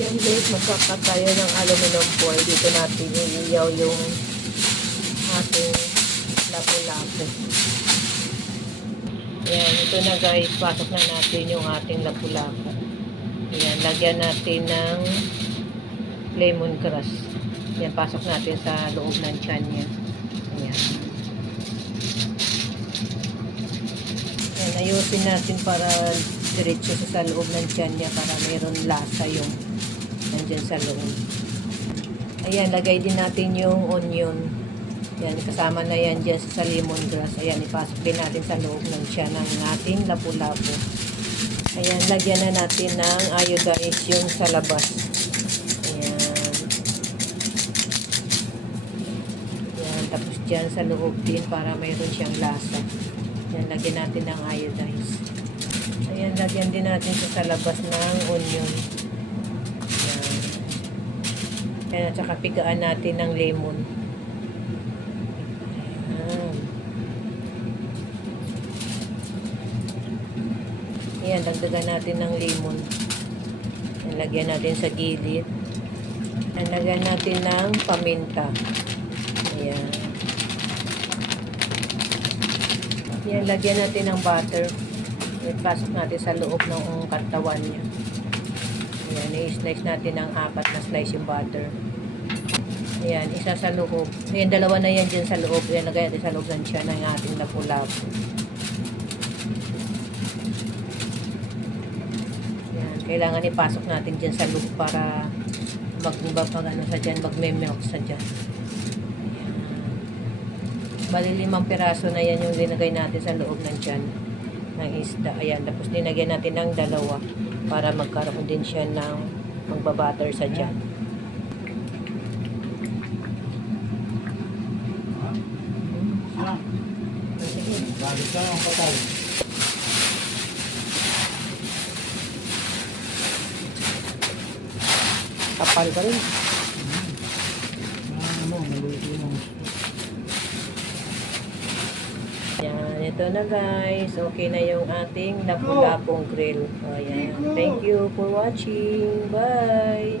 Yan guys, magkakat tayo ng aluminum foil. Dito natin iiyaw yung ating lapu-lapu. Yan, ito na guys, pasok na natin yung ating lapu-lapu. Yan, lagyan natin ng lemongrass. Yan, pasok natin sa loob ng tiyan niya. Yan. Yan, ayusin natin para diretso sa loob ng tiyan niya para mayroon lasa yung nandyan sa loob. Ayan, lagay din natin yung onion. Yan, kasama na yan dyan sa lemongrass. Ayan, ipasok din natin sa loob ng tiyan ng ating lapu-lapu. Ayan, lagyan na natin ng iodized yung sa labas. Ayan. Ayan, tapos dyan sa loob din para mayroon siyang lasa. Ayan, lagyan natin ng iodized. Ayan, lagyan din natin sa labas ng onion. Ayan. Ayan, at saka pigaan natin ng lemon. Ayan. Ayan, dagdagan natin ng lemon. Ayan, lagyan natin sa gilid. Ayan, lagyan natin ng paminta. Ayan. Ayan, lagyan natin ng butter. Ipasok natin sa loob ng katawan niya. Ayan, i-slice natin ng 4 na slice yung butter. Ayan, isa sa loob. Ayan, dalawa na yan dyan sa loob. Ayan, lagay natin sa loob ng tiyan ng ating lapu-lapu. Ayan, kailangan ipasok natin dyan sa loob para magme-melt sa dyan. Ayan. Bali 5 piraso na yan yung linagay natin sa loob ng tiyan ng isda. Ayan, tapos dinagyan natin ng 2 para magkaroon din siya ng magbabatter sa dyan. Bakit ka ang patay? Kapal pa rin. Maliit yung... Yan, ito na guys. Okay na yung ating lapu-lapong grill. Ayan. Thank you for watching. Bye!